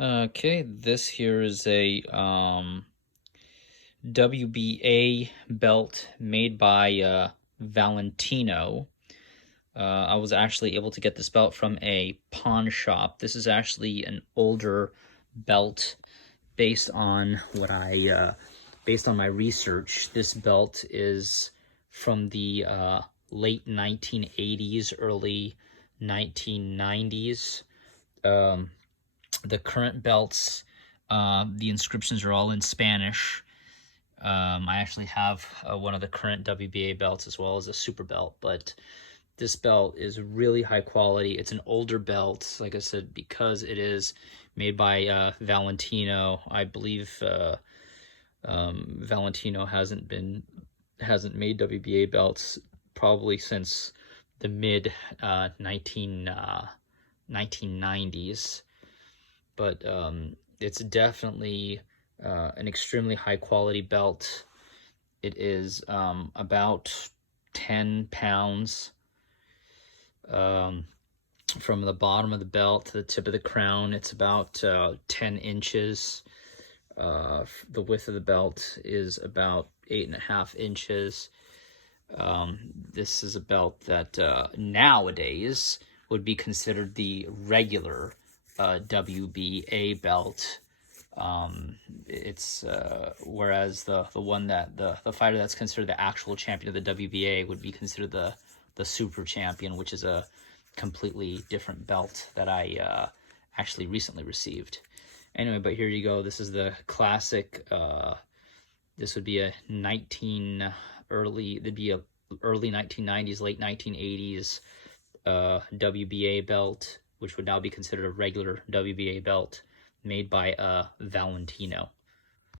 Okay, this here is a WBA belt made by Valentino. I was actually able to get this belt from a pawn shop. This is actually an older belt based on based on my research. This belt is from the late 1980s, early 1990s. Um, the current belts, the inscriptions are all in Spanish. I actually have one of the current WBA belts as well as a super belt, but this belt is really high quality. It's an older belt, like I said, because it is made by Valentino. I believe Valentino hasn't made WBA belts probably since the mid 1990s, but it's definitely an extremely high quality belt. It is about 10 pounds from the bottom of the belt to the tip of the crown. It's about 10 inches. The width of the belt is about 8.5 inches. This is a belt that nowadays would be considered the regular WBA belt. It's whereas the one that the fighter that's considered the actual champion of the WBA would be considered the super champion, which is a completely different belt that I actually recently received. Anyway, but here you go. This is the classic. This would be a early 1990s, late 1980s WBA belt, which would now be considered a regular WBA belt made by Valentino.